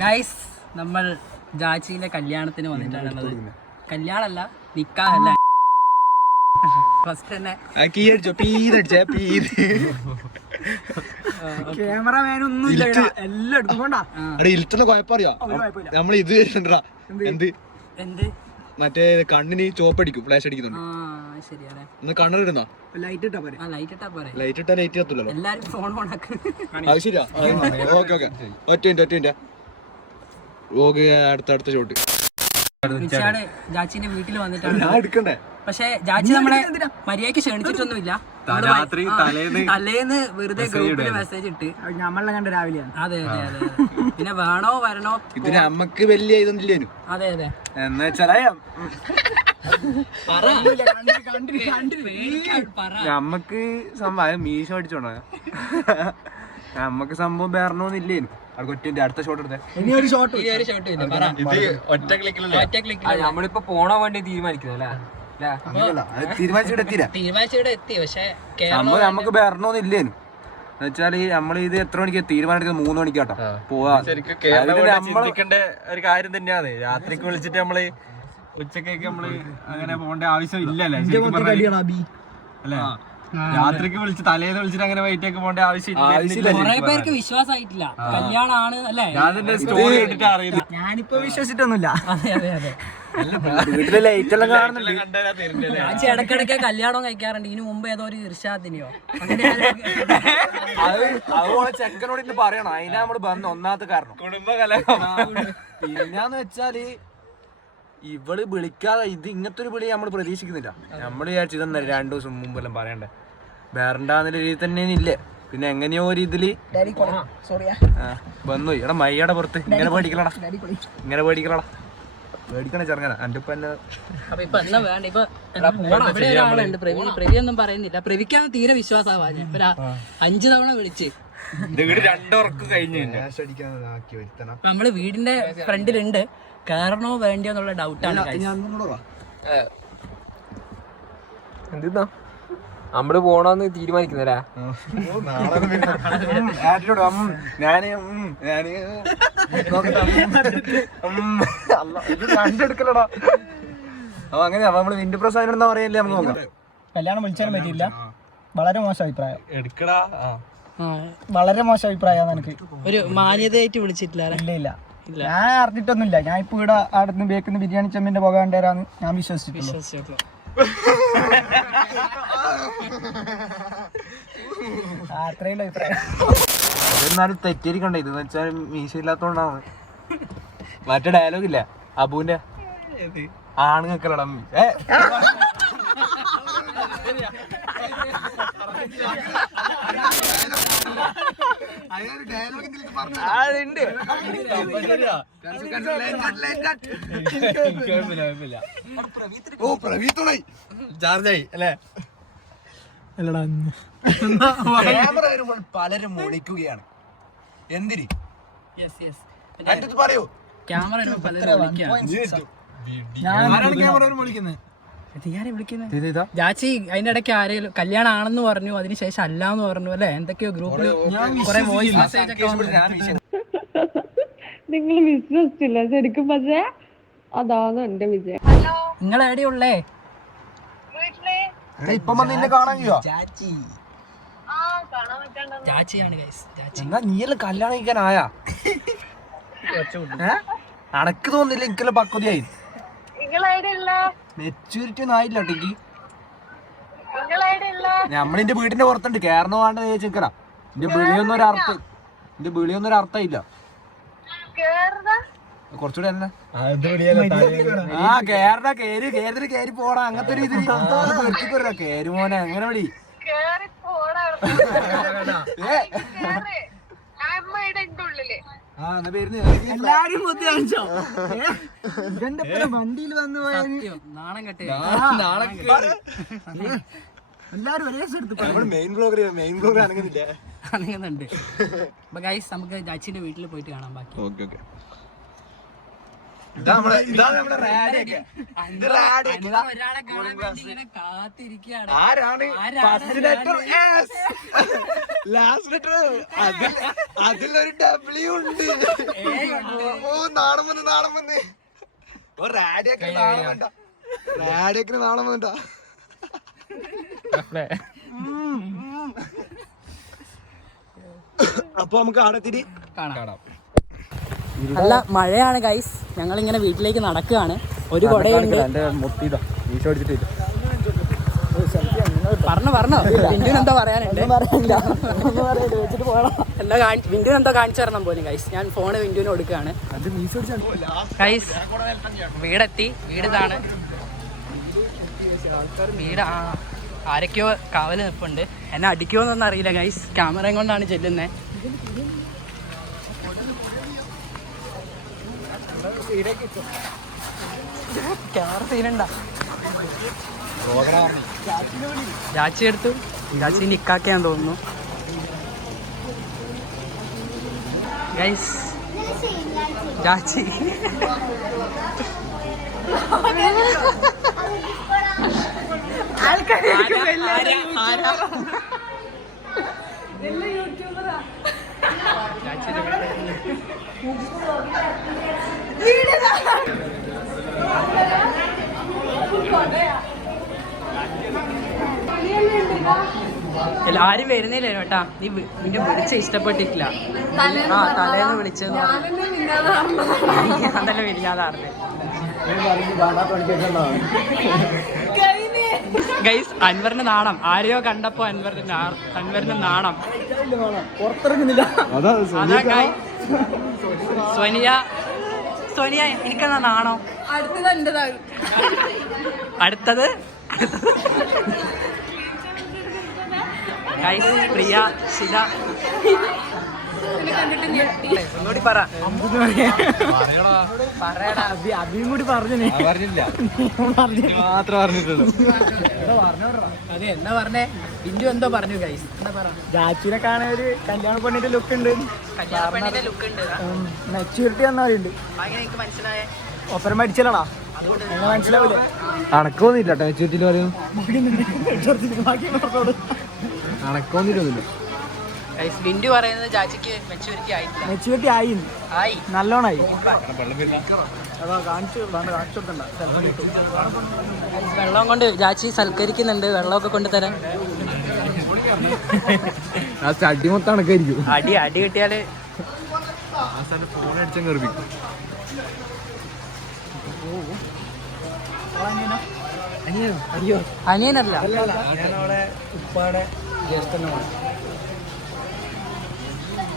Guys, നമ്മൾ ജാച്ചിയിലെ കല്യാണത്തിന് വന്നിട്ടാണുള്ളത്. കല്യാണല്ല, നിക്കാഹല്ല. First തന്നെ ക്യാമറമാനൊന്നും എല്ലാം എടുത്തുകൊണ്ടാ കുഴപ്പറിയോ നമ്മൾ ഇത് എന്ത് എന്ത് മറ്റേ കണ്ണിന് ചോപ്പടിക്കും, ഫ്ലാഷ് അടിക്കുന്നുണ്ട്. കണ്ണിടുന്നോ? ലൈറ്റ് ഇട്ടാ ലൈറ്റ് കത്തൂലോ. എല്ലാരും ഫോൺ ഓണാക്ക്. അത് ശരിയാ. ഓക്കെ ഓക്കെ, ഒറ്റ മിനിറ്റ്. ഓക്കെ, അടുത്ത ഷോട്ട്. ജാച്ചിന്റെ വീട്ടിൽ വന്നിട്ടാണ് ഞാൻ എടുക്കണ്ടേ? പക്ഷെ ജാച്ചി നമ്മളെ മര്യാദക്ക് ക്ഷണിച്ചിട്ടൊന്നുമില്ല. തലേന്ന് വെറുതെ ഗ്രൂപ്പില് മെസ്സേജ് ഇട്ട് നമ്മളെ കണ്ട രാവിലെയാണ്. അതെ. പിന്നെ വേണോ വരണോ ഇതിന് അമ്മക്ക് വലിയ ഇതൊന്നുമില്ലേനു. അതെ എന്ന് വെച്ചാൽ നമ്മക്ക് സംഭവം മീശ അടിച്ചോണ നമ്മക്ക് സംഭവം വേറണോന്നില്ലേനു. അടുത്ത ഷോട്ട് എടുത്തേ. നമ്മളിപ്പോ പോണോ വേണ്ടി തീരുമാനിക്കുന്നല്ലേ? തീരുമാനിച്ചിവിടെ എത്തി. പക്ഷെ സംഭവം നമുക്ക് വേറണോന്നില്ലേനു. എന്നുവെച്ചാല് നമ്മൾ ഇത് എത്ര മണിക്ക് തീരുമാനിക്കുന്നത്? 3 മണിക്കാട്ടോ പോവാ. ചിന്തിക്കേണ്ട ഒരു കാര്യം തന്നെയാണ്. രാത്രിക്ക് വിളിച്ചിട്ട് നമ്മള് ഉച്ചക്കേക്ക് നമ്മള് അങ്ങനെ പോകേണ്ട ആവശ്യം ഇല്ലല്ലേ? അല്ലേ? രാത്രിക്ക് വിളിച്ച് തലേന്ന് വിളിച്ചിട്ട് അങ്ങനെ വൈകിട്ടേക്ക് പോകേണ്ട ആവശ്യമില്ല. കുറെ പേർക്ക് വിശ്വാസമായിട്ടില്ല കല്യാണാണ് അല്ലേ? ഞാൻ അതിന്റെ സ്റ്റോറി ഇട്ടിട്ട് അറിയില്ല. ഞാനിപ്പോ വിശ്വസിച്ചിട്ടൊന്നുമില്ല. അതെ. വീട്ടിലെ ലൈറ്റ് എല്ലാം കാണുന്നുണ്ട്. ചാച്ചി ഇടക്കിടക്ക് കല്യാണം കഴിക്കാറുണ്ട്. ഇതിനു മുമ്പ് ഏതോ ഒരു ഇർഷാദിനെയോ അതുപോലെ ചെക്കനോട് ഇന്ന് പറയണം. അതിനാ നമ്മള് വന്ന ഒന്നാമത്തെ കാരണം പിന്നെന്ന് വെച്ചാല് ഇവള് വിളിക്കാതെ ഇത് ഇങ്ങനത്തെ ഒരു വിളി നമ്മൾ പ്രതീക്ഷിക്കുന്നില്ല. നമ്മൾ വിചാരിച്ചു ഇതെന്നാ 2 ദിവസം മുമ്പെല്ലാം പറയണ്ടേ, വേറെണ്ടാകുന്ന രീതി തന്നെ ഇല്ലേ. പിന്നെ എങ്ങനെയോ ഒരു ഇതില് വന്നു. ഇവിടെ മയ്യയുടെ പുറത്ത് ഇങ്ങനെ പേടിക്കലടാ പേടിക്കണ ചെറുങ്ങനെ എൻ്റെ ഇപ്പൊ എന്നെ. അപ്പൊ ഇപ്പൊ എന്നാ വേണ്ട? ഇപ്പൊ ഇവിടെ ഒരാളുണ്ട്, പ്രവി ഒന്നും പറയുന്നില്ല. പ്രവിക്കാന്ന് തീരെ വിശ്വാസമാവാ. ഞാൻ ഒരു 5 തവണ വിളിച്ച് നമ്മള് വീടിന്റെ ഫ്രണ്ടിലുണ്ട്. കയറണോ വേണ്ടിയോ എന്നുള്ള ഡൗട്ടാണ്. എന്തിന്നാ നമ്മള് പോണോന്ന് തീരുമാനിക്കുന്നല്ലേ? കണ്ടെടുക്കലടാ. അപ്പൊ അങ്ങനെ നമ്മള് വിൻഡ് പ്രസാദം എന്താ പറയല്ലേ? നമുക്ക് നോക്കാം. കല്യാണം വിളിച്ചാലും പറ്റില്ല. വളരെ മോശം അഭിപ്രായം. എടുക്കടാ. വളരെ മോശം അഭിപ്രായം. എനിക്ക് ഒരു മാന്യതയായിട്ട് വിളിച്ചിട്ടില്ല. ഇല്ല ഞാൻ അറിഞ്ഞിട്ടൊന്നുമില്ല. ഞാൻ ഇപ്പൊ ഇവിടെ അടുത്ത് ബേക്കുന്ന ബിരിയാണി ചെമ്മിന്റെ പുക കണ്ടേരാന്ന് ഞാൻ വിശ്വസിച്ചിട്ടുള്ളൂ. അത്രയും അഭിപ്രായം. എന്നാലും തെറ്റിയിരിക്കണ്ടേ ഇതെന്ന് വെച്ചാൽ മീശ ഇല്ലാത്തോണ്ടാണ്. മറ്റേ ഡയലോഗ് ഇല്ല അബുവിന്റെ ആണുങ്ങൾക്കല്ലട ചാർജായി അല്ലേ? ക്യാമറ വരുമ്പോൾ പലരും ഒളിക്കുകയാണ്. എന്തിന് പറയൂ? ക്യാമറ ജാച്ചി അതിന്റെ ഇടയ്ക്ക് ആരെങ്കിലും കല്യാണം ആണെന്ന് പറഞ്ഞു, അതിനുശേഷം അല്ലാന്ന് പറഞ്ഞു അല്ലെ? എന്തൊക്കെയോ ഗ്രൂപ്പിൽ വോയിസ് മെസ്സേജ് ഒക്കെ നിങ്ങൾ വിശ്വസിച്ചില്ല ശരിക്കും. പക്ഷേ അതാണ് എന്റെ വിജയം. നിങ്ങൾ എവിടെയുള്ളേ? ഇപ്പം നിന്നെ കാണാൻ ജാച്ചിയാണ് ഗൈസ്. ജാച്ചി എന്നാ നീയെല്ലാം കല്യാണം കഴിക്കാനായാ? അനക്ക് തോന്നില്ല എനിക്കെല്ലാം പക്വതയായി. മെച്ചൂരിറ്റി ഒന്നും ആയില്ല ടിക്ക്. നമ്മളിന്റെ വീടിന്റെ പുറത്തുണ്ട്. കേറണോ വേണ്ട ചോദിച്ചാ എന്റെ വിളിയൊന്നും ഒരു അർത്ഥമില്ല. കുറച്ചുകൂടെ തന്നെ കേറി പോടാ. അങ്ങനത്തെ ഒരു ഇതിൽ കേറി മോനെ അങ്ങനെ വിളി. എല്ലാരും വണ്ടിയിൽ വന്നു നാണം കെട്ടി എല്ലാരും ഒരേ സ്ഥലത്ത് മെയിൻ ബ്ലോഗർ അനങ്ങുന്നുണ്ട്. അപ്പൊ ഗൈസ് നമുക്ക് ജാച്ചിന്റെ വീട്ടിൽ പോയിട്ട് കാണാം ബാക്കി. ഓക്കെ. ഇതാ നമ്മുടെ റാഡിയൊക്കെ. ഇത് റാഡിയൊക്കെ. ഇതാ ഒരാളെ കാണാൻ വേണ്ടി ഇങ്ങനെ കാത്തിരിക്കുകയാണ്. ആരാണ് first letter S, last letter അതിലൊരു ഡബ്ല്യു ഉണ്ട്. ഓ നാണം വന്ന് ഓ റാഡിയൊക്കെ നാണം വന്നിട്ടാ. അപ്പൊ നമുക്ക് അവിടെ എത്തിയിട്ട് കാണാം. നല്ല മഴയാണ് ഗൈസ്. ഞങ്ങളിങ്ങനെ വീട്ടിലേക്ക് നടക്കുകയാണ്. ഒരു കുടയുണ്ട്. പറഞ്ഞോ ബിന്ദുവിന് എന്തോ പറയാനുണ്ട്. ബിന്ദുവിന് എന്തോ കാണിച്ചു തരണം പോലും ഗൈസ്. ഞാൻ ഫോണ് ബിന്ദുവിന് കൊടുക്കുകയാണ്. ഗൈസ് വീടെത്തി. വീടിതാണ് വീട്. ആരൊക്കെയോ കാവല് നിൽപ്പുണ്ട്. എന്നെ അടിക്കുമോന്നൊന്നും അറിയില്ല ഗൈസ്. ക്യാമറയും കൊണ്ടാണ് ചെല്ലുന്നത്. ക്യാമറ സീനുണ്ടാ. ചാച്ചി എടുത്തു. ചാച്ചി നിക്കാക്കെയാന്ന് തോന്നുന്നു ഗൈസ്. ചാച്ചി ആരും വരുന്നില്ല കേട്ടാ. നീ നിന്നെ വിളിച്ച ഇഷ്ടപ്പെട്ടിട്ടില്ല. തലേന്ന് വിളിച്ചെന്ന് ഞാൻ തന്നെ വിരിഞ്ഞാതാർന്ന്. ഗൈസ് അൻവറിന് നാണം. ആരെയോ കണ്ടപ്പോ അൻവറിന് നാണം. പുറത്തിറങ്ങുന്നില്ല. അതാ സോനിയ എനിക്കെന്നാ നാണോ? അടുത്തത് ഗൈസ് പ്രിയ ശില. ഒന്നുകൂടി പറ. പറയടാ. അഭിയും കൂടി പറഞ്ഞില്ല. അതെ എന്നാ പറഞ്ഞേ? ബിന്ദു എന്തോ പറഞ്ഞു ഗൈസ്. എന്താ പറ? ചാച്ചിനെ കാണാൻ ഒരു കല്യാണ പെണ്ണിന്റെ ലുക്ക് ഉണ്ട്. കല്യാണ പെണ്ണിന്റെ ലുക്ക് ഉണ്ട്. മെച്യൂരിറ്റി എന്നാലുണ്ട്. എനിക്ക് മനസ്സിലായേ. ഒപ്പരം പഠിച്ചല്ലടാ. അങ്ങനെ മനസ്സിലാവൂലേ? അണക്കൊന്നുമില്ല മെച്ചൂരിറ്റിയിൽ പറയും. അണക്കൊന്നിട്ടൊന്നുമില്ല. ബിന്ദു പറയുന്നത് ചാച്ചിക്ക് മെച്ചൂരിറ്റി ആയിട്ടില്ല. മെച്യൂരിറ്റി ആയി. നല്ലോണായി. വെള്ളം കൊണ്ട് ചാച്ചി സൽക്കരിക്കുന്നുണ്ട്. വെള്ളമൊക്കെ കൊണ്ടുതരാൻ. അടി മൊത്തം അണക്കായിരിക്കും. അടി കിട്ടിയാല് ഫോൺ അടിച്ചാൽ കയറിപ്പിക്കും. അനിയനല്ല.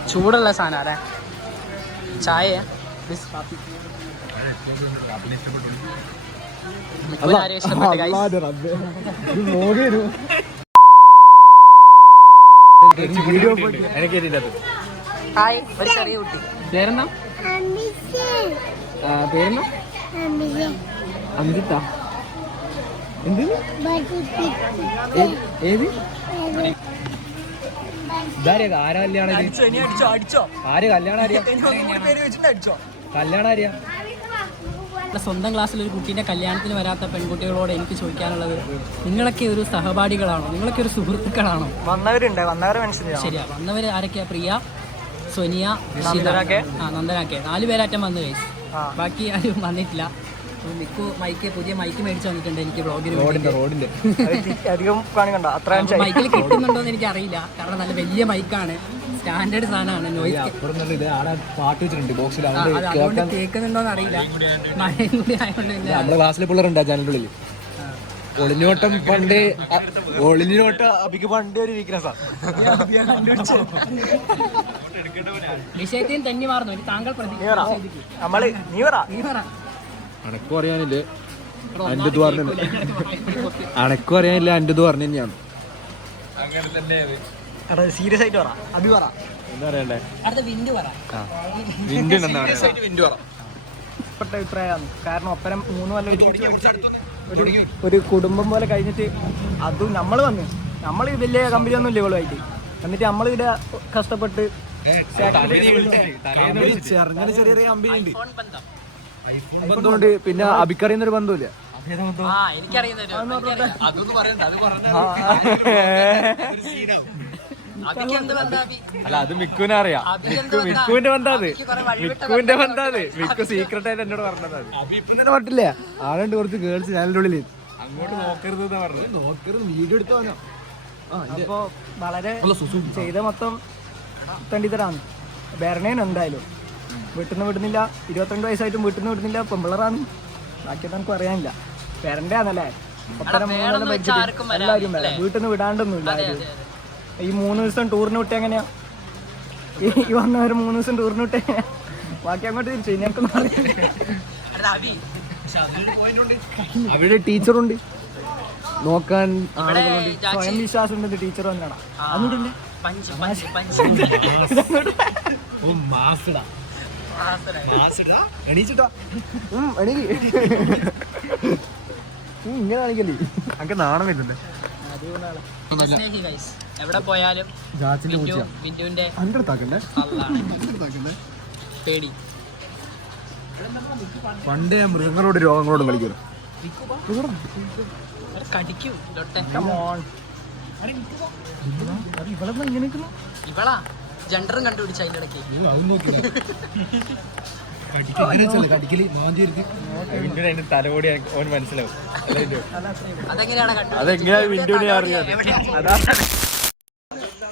ചൂടുള്ള സാധനം അല്ലേ? ചായ ഇഷ്ടപ്പെട്ടു ഗൈസ്. ഹായ് ഒരു ചെറിയ കുട്ടി. പേരെന്നാ? പേരെന്നാ? അമൃത. എന്ത്? ഏത്? ആരാ കല്യാണം? ആര് കല്യാണം? കല്യാണം ആര്യാ? സ്വന്തം ക്ലാസ്സിൽ ഒരു കുട്ടീൻ്റെ കല്യാണത്തിന് വരാത്ത പെൺകുട്ടികളോട് എനിക്ക് ചോദിക്കാനുള്ളത്, നിങ്ങളൊക്കെ ഒരു സഹപാഠികളാണോ? നിങ്ങളൊക്കെ ഒരു സുഹൃത്തുക്കളാണോ? വന്നവരുണ്ട്. വന്നവരെ മനസ്സിലായി. ശരിയാ. വന്നവർ ആരൊക്കെയാ? പ്രിയ, സോനിയ, നന്ദനാക്കെ. 4 പേരാറ്റം വന്നു കഴിച്ചു. ബാക്കി ആരും വന്നിട്ടില്ല. മൈക്ക് പുതിയ മൈക്ക് മേടിച്ച് വന്നിട്ടുണ്ട് എനിക്ക് ബ്ലോഗിന്. അധികം കാണിക്കണ്ട. അത്ര മൈക്കിൽ കിട്ടുന്നുണ്ടോന്ന് എനിക്ക് അറിയില്ല. കാരണം നല്ല വലിയ മൈക്കാണ്. സ്റ്റാൻഡേർഡ് സാധനമാണ്. പാട്ട് വെച്ചിട്ടുണ്ട് ബോക്സിൽ. അതുകൊണ്ട് കേൾക്കുന്നുണ്ടോന്ന് അറിയില്ല. മഴയും കൂടി ആയതുകൊണ്ട് നമ്മുടെ ക്ലാസ്സിലെ പിള്ളേരുണ്ട് ആ ചാനലുകളിൽ. ഒളിഞ്ഞോട്ടം പണ്ട് അഭിക്ക് പണ്ട് ഒരു വീക്ക്നെസ്സാണ്. വിഷയത്തിൽ തന്നെ മാറുന്നു. താങ്കൾ അണക്കും അറിയാനില്ലേ എൻ്റെ ഇത് പറഞ്ഞു. അണക്കും അറിയാനില്ല എൻ്റെ ഇത് പറഞ്ഞു തന്നെയാണ്. സീരിയസ് ആയിട്ട് പറ. അത് പറ. എന്താ പറയണ്ടേ? ഇഷ്ടപ്പെട്ട അഭിപ്രായമാണ്. കാരണം ഒപ്പരം 3 കൊല്ലം ഒരു കുടുംബം പോലെ കഴിഞ്ഞിട്ട് അതും നമ്മൾ വലിയ കമ്പനി ഒന്നും ഇല്ല ഇവളുമായിട്ട്. എന്നിട്ട് നമ്മളിവിടെ കഷ്ടപ്പെട്ട് ചെറിയ കമ്പനി ഉണ്ട്. ബന്ധമുണ്ട്, പിന്നെ അബിക്കറിയുന്നൊരു ബന്ധമില്ല. ആ എനിക്കറിയുന്ന അല്ല അത് മിക്കുവിനെ അറിയാം. മിക്കുവിന്റെ ബന്ധാത്, മിക്കുവിന്റെ ബന്ധാത്. മിക്കു സീക്രട്ട് ആയിട്ട് എന്നോട് പറഞ്ഞത്. അഭിപ്രായം പറ്റില്ല, ആളുണ്ട് കുറച്ച് ഗേൾസ് ചാനലിന്റെ ഉള്ളിൽ. അങ്ങോട്ട് നോക്കരുത് പറഞ്ഞത്. നോക്കരുത്, വീഡിയോ എടുത്തവനോ. അപ്പോ വളരെ ചെയ്ത മൊത്തം തണ്ടിത്തരാണ്. ബെർണേൻ എന്തായാലും വീട്ടിൽ നിന്ന് വിടുന്നില്ല, 22 വയസ്സായിട്ടും വീട്ടിൽ നിന്ന് വിടുന്നില്ല, പെമ്പിളറാണ്. ബാക്കിയൊന്നും നമുക്ക് അറിയാനില്ല. പേരൻ്റെ ആണല്ലേ ഒപ്പരം എല്ലാവരും വേണം, വീട്ടിൽ നിന്ന് വിടാണ്ടൊന്നുമില്ല. ഈ 3 ദിവസം ടൂറിന് വിട്ട് എങ്ങനെയാ ഈ വന്നവർ 3 ദിവസം ടൂറിന് വിട്ട് എങ്ങനെയാ? ബാക്കി അങ്ങോട്ട് തിരിച്ചു ഞങ്ങൾക്കൊന്നും അവിടെ ടീച്ചറുണ്ട് നോക്കാൻ, സ്വയം വിശ്വാസം ഉണ്ടെന്ന് ടീച്ചർ വന്നടാ. അന്നിട്ടില്ലേ ഇങ്ങനെ കാണിക്കല്ലേ, അങ്ങനെ നാണം വരുന്നുണ്ട്. എവിടെ പോയാലും വിന്റുവിന്റെ പേടി. പണ്ട് മൃഗങ്ങളോട് രോഗങ്ങളോടും കളിക്കുന്നു. കടിക്കൂ ഇങ്ങനെ ഇവളാ ജെൻഡറും കണ്ടുപിടിച്ച അതിന്റെ ഇടയ്ക്ക്. തലകൂടി ഓൻ മനസ്സിലാവും.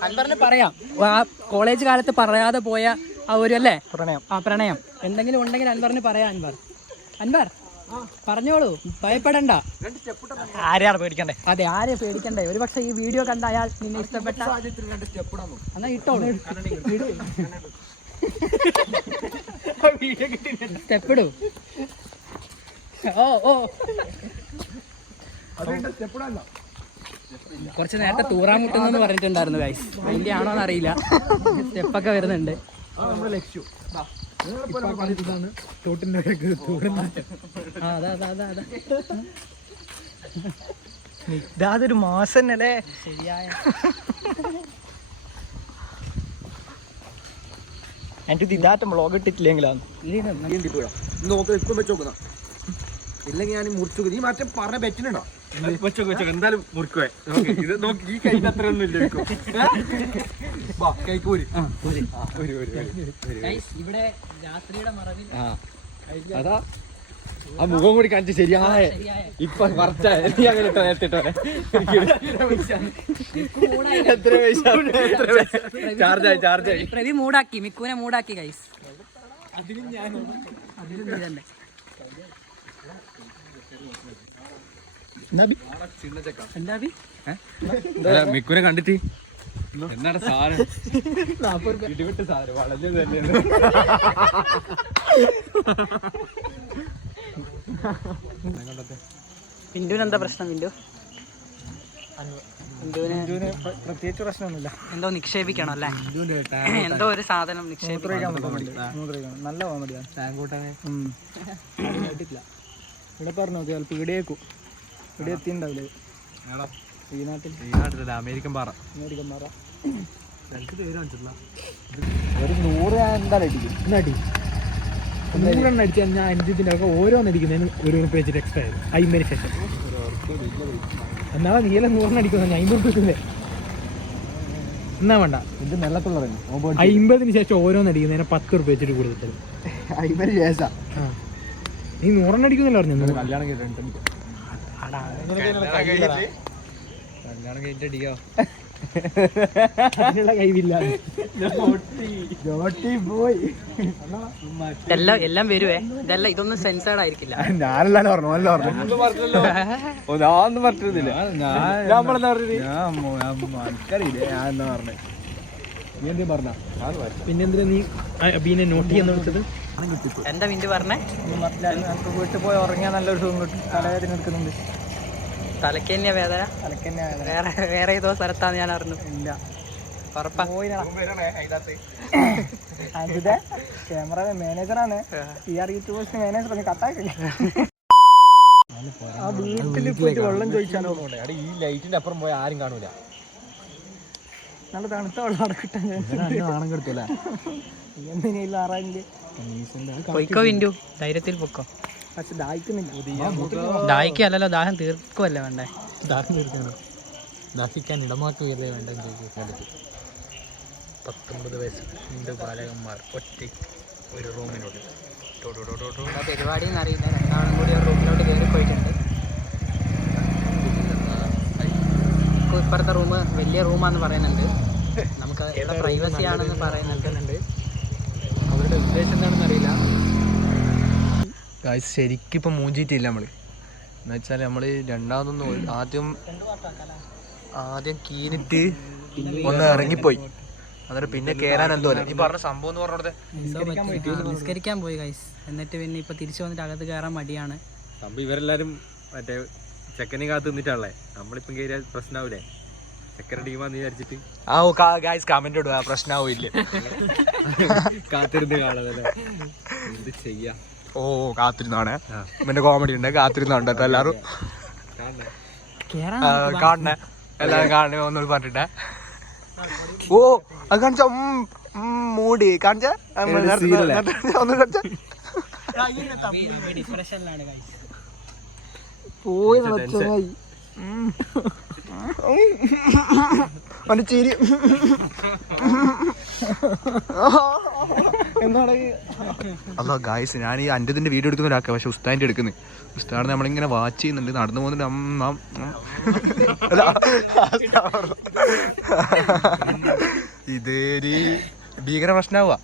അൻവറിന് പറയാം, ആ കോളേജ് കാലത്ത് പറയാതെ പോയ ആ ഒരു അല്ലേ പ്രണയം എന്തെങ്കിലും ഉണ്ടെങ്കിൽ അൻവറിന് പറയാം. അൻവർ പറഞ്ഞോളൂ, ഭയപ്പെടണ്ട. ആരെയാണ് പേടിക്കണ്ടേ? അതെ, ആരെ പേടിക്കണ്ടേ? ഒരു പക്ഷെ ഈ വീഡിയോ കണ്ട അയാൾ നിന്നെ ഇഷ്ടപ്പെട്ട എന്നാ ഇട്ടോളൂ, സ്റ്റെപ്പ് ഇടൂ. കുറച്ച് നേരത്തെ തൂറാമുട്ടെന്ന് പറഞ്ഞിട്ടുണ്ടായിരുന്നു ഗൈസ്, വലിയ ആണോന്ന് അറിയില്ല. സ്റ്റെപ്പൊക്കെ വരുന്നുണ്ട്. ഇതൊരു മാസം അല്ലേ ശരിയായ എൻ്റെ ഇതാറ്റം വ്ളോഗ് ഇട്ടിട്ടില്ലെങ്കിലാണ് ഇല്ലെങ്കിൽ ഞാൻ മുറിച്ചു. നീ മറ്റേ പറഞ്ഞ ബെറ്റിനുണ്ടോ? എന്തായാലും മുറിക്കുവേ. ഇത് നോക്കി ഈ കൈ അത്ര ഒന്നും ഇല്ല. ഇവിടെ രാത്രിയുടെ മറവിൽ അതാ ആ മുഖം കൂടി കാണിച്ച് ശരിയായ ഇപ്പൊ അങ്ങനെ ചാർജായി പ്രവി മൂടാക്കി, മിക്കുവിനെ മൂടാക്കി ഗൈസ്. മിക്കുനെ കണ്ടിട്ട് എന്നാണ് സാധനം ഇടിവിട്ട് സാധനം വളഞ്ഞു തന്നെയാണ്. ബിന്ദുവിന് എന്താ പ്രശ്നം? ബിന്ദുവിന് പ്രത്യേകിച്ച് പ്രശ്നമൊന്നുമില്ല. എന്തോ നിക്ഷേപിക്കണം അല്ലേ? എന്തോ ഒരു സാധനം നിക്ഷേപിക്കാൻ. നല്ല കോമഡിയാണ്. ഇവിടെ പറഞ്ഞു നോക്കിയാൽ ചിലപ്പോൾ ഇവിടേക്കും ഇവിടെ എത്തിണ്ടാവില്ലേ ഈ നാട്ടിൽ. അമേരിക്കൻ പാറ ഒരു 100 എന്തായാലും അടിക്കും. ഇന്നടി 100 അടിച്ചാൽ ഞാൻ 5 ഓരോന്ന് അടിക്കുന്നതിന് ഒരു ഉറുപ്പ് വെച്ചിട്ട് എക്സ്ട്രാ ആയിരുന്നു 50 ശേഷം. എന്നാ നീല 100 അടിക്കുന്ന 50 ഉറുപ്പില്ലേ? എന്നാ വേണ്ട, ഇത് വെള്ളത്തുള്ള 50 ശേഷം ഓരോന്ന് അടിക്കുന്നതിന് 10 ഉറുപ്പ് വെച്ചിട്ട് കൊടുത്തിട്ട് 50 ശേഷം നീ 100 അടിക്കുന്നില്ല പറഞ്ഞു. കല്യാണം കഴിഞ്ഞിട്ട് അതിനുള്ള കഴിവില്ല. എല്ലാം വരുവേ, ഇതെല്ലാം ഇതൊന്നും സെൻസേർഡ് ആയിരിക്കില്ല. ഞാനല്ലാണ്ട് പറഞ്ഞൊന്നും പറഞ്ഞിരുന്നില്ല. എനിക്കറിയില്ല ഞാൻ എന്താ പറഞ്ഞേ. നീ എന്തേലും പറഞ്ഞ പിന്നെന്തിനാ നീ അബീനെ നോട്ട് ചെയ്യാന്ന് വിളിച്ചത്? എന്താ മിന്റു പറഞ്ഞേ? വീട്ടിൽ പോയി ഉറങ്ങിയാൽ നല്ലൊരു സുഖം കിട്ടും. തലവേദന എടുക്കുന്നുണ്ട്. തലക്ക് തന്നെയാ വേദന? വേറെ ഏതോ സ്ഥലത്താന്ന് ഞാൻ അറിഞ്ഞു. ഇല്ല, ഉറപ്പാ? ക്യാമറ മാനേജറാണ്, യൂട്യൂബേഴ്സ് മാനേജർ. കട്ടാക്കില്ല. ആ വീട്ടിൽ പോയിട്ട് വെള്ളം ചോദിച്ചാലോ? ഈ ലൈറ്റിന്റെ അപ്പുറം പോയി ആരും കാണൂല. നല്ല തണുത്ത വെള്ളം അവിടെ കിട്ടാൻ നാണം കെടുത്തല്ലേ? നീ എന്തിനാ ആറാഞ്ഞില് പൊയ്ക്കോ വിൻഡു, ധൈര്യത്തിൽ പൊക്കോ. പക്ഷെ ദാഹിക്കുന്നില്ല. ദാഹിക്കല്ലോ, ദാഹം തീർക്കുമല്ലേ വേണ്ടേ. ദാഹം തീർക്കണം, ദാഹിക്കാൻ ഇടമാക്കുകയല്ലേ വേണ്ടെന്ന് ചോദിക്കുന്നത്. 19 വയസ്സ് 2 ബാലകന്മാർ ഒറ്റയ്ക്ക് ഒരു റൂമിനുള്ളിൽ. പരിപാടി എന്നറിയില്ല, രണ്ടാളും കൂടി ഒരു റൂമിലോട്ട് കയറി പോയിട്ടുണ്ട്. ഇപ്പുറത്തെ റൂം വലിയ റൂമാന്ന് പറയുന്നുണ്ട്. നമുക്ക് ഇവിടെ പ്രൈവസി ആണെന്ന് പറയുന്നുണ്ട്. അവരുടെ ഉദ്ദേശം എന്താണെന്ന് അറിയില്ല. ശരിക്കും ഇപ്പം മൂഞ്ചിയിട്ടില്ല നമ്മൾ. എന്ന് വെച്ചാൽ നമ്മൾ രണ്ടാമതൊന്നും ആദ്യം കീനിട്ട് ഒന്ന് ഇറങ്ങിപ്പോയി. എന്നിട്ട് പിന്നെ കയറാൻ എന്തോ ഈ പറഞ്ഞ സംഭവം എന്ന് പറഞ്ഞത് നിസ്കരിക്കാൻ പോയി ഗൈസ്. എന്നിട്ട് പിന്നെ ഇപ്പൊ തിരിച്ചു വന്നിട്ട് അകത്ത് കയറാൻ മടിയാണ്. സംഭവം ഇവരെല്ലാരും മറ്റേ ചെക്കനെ കാത്ത് നിന്നിട്ടാണല്ലേ. നമ്മളിപ്പം കയറിയ പ്രശ്നമാവൂലേ, ചെക്കന ടീമാന്ന് വിചാരിച്ചിട്ട്. ഗൈസ് കമന്റ് ഇടുക, പ്രശ്നമാവില്ല. കാത്തിരുന്ന് കാണാതല്ലേ, എന്ത് ചെയ്യാ. കാത്തിരുന്നാണ് പിന്നെ കോമഡി ഉണ്ട്. കാത്തിരുന്നുണ്ട് എല്ലാരും കാണണേ, എല്ലാരും കാണണേ. ഒന്നും പറഞ്ഞിട്ടേ അത് കാണിച്ച മൂടി കാണിച്ച ഒന്ന് കാണിച്ച പോയി ചിരി അല്ലോ ഗായ്സ്. ഞാൻ ഈ അൻ്റെതിന്റെ വീഡിയോ എടുക്കുന്ന ഒരാൾക്കാ, പക്ഷെ ഉസ്താദിന്റെ എടുക്കുന്നത്. ഉസ്താദ് നമ്മളിങ്ങനെ വാച്ച് ചെയ്യുന്നുണ്ട്, നടന്നു പോകുന്നുണ്ട്. ഇതൊരു ഭീകര പ്രശ്നമാവുക.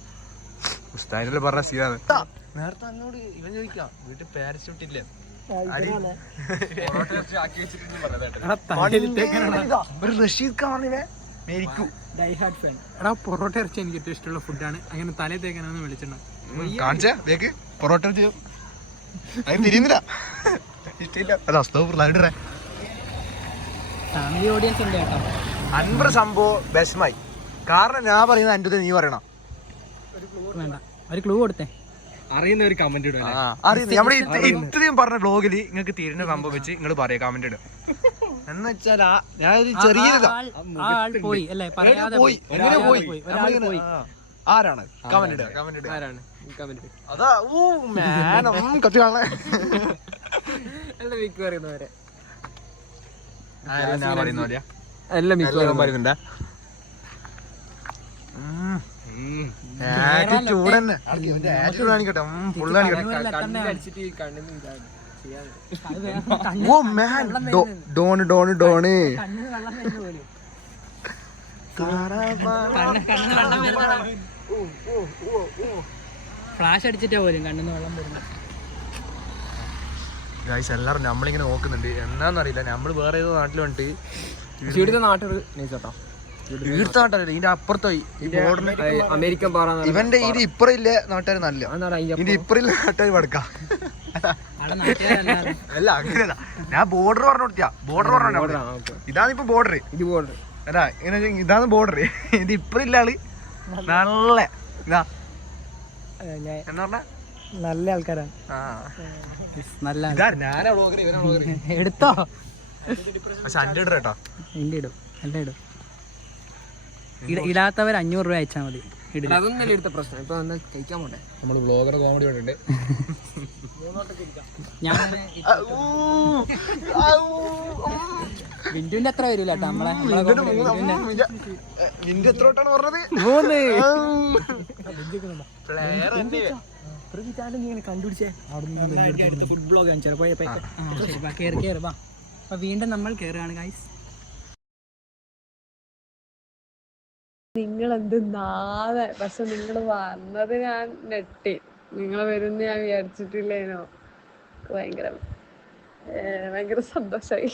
ഉസ്താദിനെല്ലാം പറഞ്ഞ സീനാണ്. നേരത്തെ അന്നോട് ഇവൻ ചോദിക്കാം വീട്ടിൽ പാരച്യൂട്ട് ഇല്ല. ഒരു റഷീദ് ഖാനിനെ മേരിക്കൂ. എടാ പൊറോട്ട ഇറച്ചി എനിക്ക് ഏറ്റവും ഇഷ്ടമുള്ള ഫുഡാണ്. അങ്ങനെ തലേ തേക്കാനാണ് വിളിച്ചിട്ടുണ്ട്. കാണിച്ചേ വേക്ക് പൊറോട്ട ഇറച്ചി അതിന് തിരിയുന്നില്ല, ഇഷ്ടമില്ല. അത് അസ്തവ ഫാമിലി ഓഡിയൻസ് ഉണ്ട് കേട്ടോ. അൻപർ സംഭവം ബെസ്മായി. കാരണം ഞാൻ പറയുന്നത് എൻ്റെ നീ പറയണം. വേണ്ട, ഒരു ക്ലൂ കൊടുത്തേ. അറിയുന്ന ഒരു കമന്റ് ഇടും. അറിയുന്നത് നമ്മുടെ ഇത്രയും പറഞ്ഞ വ്ലോഗിൽ നിങ്ങൾക്ക് തിരിഞ്ഞ സംഭവം വെച്ച് നിങ്ങൾ പറയാം, കമന്റ് ഇടും. എന്ന് വെച്ചാൽ ഞാനൊരു ചെറിയൊരു പോയി അല്ലേ, പറയാതെ പോയി. എങ്ങനെ പോയി? ആരാണ്? കമന്റ് ഇടുക, കമന്റ് ഇടുക. ആരാണ് കമന്റ്? അതാ കത്തി കാണേ പറയുന്നവരെ ഞാൻ പറയുന്ന പോലെയാ എല്ലാം പറയുന്നുണ്ട്. ആറ്റിറ്റ്യൂഡ് തന്നെ, ആറ്റിറ്റ്യൂഡ് കാണിക്കട്ടെ, ഫുള്ള് കാണിക്കട്ടെ. ഓ മാൻ, ഡോണ് ഡോണ് ഡോണ്. ഫ്ലാഷ് അടിച്ചിട്ടാ പോലും കണ്ണിന്ന് വെള്ളം വരുന്നത്. ഗൈസ് എല്ലാവരും നമ്മളിങ്ങനെ നോക്കുന്നുണ്ട്, എന്നാന്നറിയില്ല. നമ്മൾ വേറെ ഏതോ നാട്ടിൽ വന്നിട്ട് ഇവിടുത്തെ നാട്ടിൽ നീച്ചോട്ടോ, ഈടുത്ത നാട്ടല്ല, ഇതിന്റെ അപ്പുറത്തായി അമേരിക്കൻ ഇവന്റെ ഇതിന്റെ ഇപ്പുറം ഇല്ല നാട്ടുകാർ നല്ല, ഇതിന്റെ ഇപ്പുറം നാട്ടുകാർ വടക്കാം. അല്ല അങ്ങനെയല്ല, ഞാൻ ബോർഡർ പറഞ്ഞു കൊടുത്തിയാ. ബോർഡർ പറഞ്ഞ ഇതാണ് ഇപ്പൊ ബോർഡർ. ഇത് ബോർഡർ അല്ല, ഇങ്ങനെ ഇതാണ് ബോർഡർ. ഇത് ഇപ്പുറം ഇല്ല ആള് നല്ല ഇതാ എന്ന് പറഞ്ഞ നല്ല ആൾക്കാരാണ്. നല്ല ഞാനാ വ്ളോഗർ, ഇവനാ വ്ളോഗർ. എടുത്തോ, പക്ഷെ അന്റെ ഇടും കേട്ടോ. എന്റെ ഇടും, എല്ലാം ഇടും. ഇടാത്തവർ 500 രൂപ അയച്ചാൽ മതി. അതൊന്നല്ലേ എടുത്ത പ്രശ്നം. ഇപ്പൊ കഴിക്കാൻ പോട്ടെ, നമ്മൾ വ്ളോഗറെ കോമഡി കണ്ടിട്ടുണ്ട്. വിൻഡുവിന്റെ അത്ര വരൂല കേട്ടോ നമ്മളെ. നിന്റെ എത്ര വട്ടാണ് പറഞ്ഞത്? 3 കണ്ടുപിടിച്ചേ. ഫുഡ് ബ്ലോഗ് കാണിച്ചാൽ കേറി വാ. അപ്പൊ വീണ്ടും നമ്മൾ കേറുകയാണ് ഗൈസ്. നിങ്ങളെന്ത് നാളെ, പക്ഷെ നിങ്ങൾ വന്നത് ഞാൻ നെട്ടി. നിങ്ങൾ വരുന്ന ഞാൻ വിചാരിച്ചിട്ടില്ലേനോ. ഭയങ്കര സന്തോഷായി.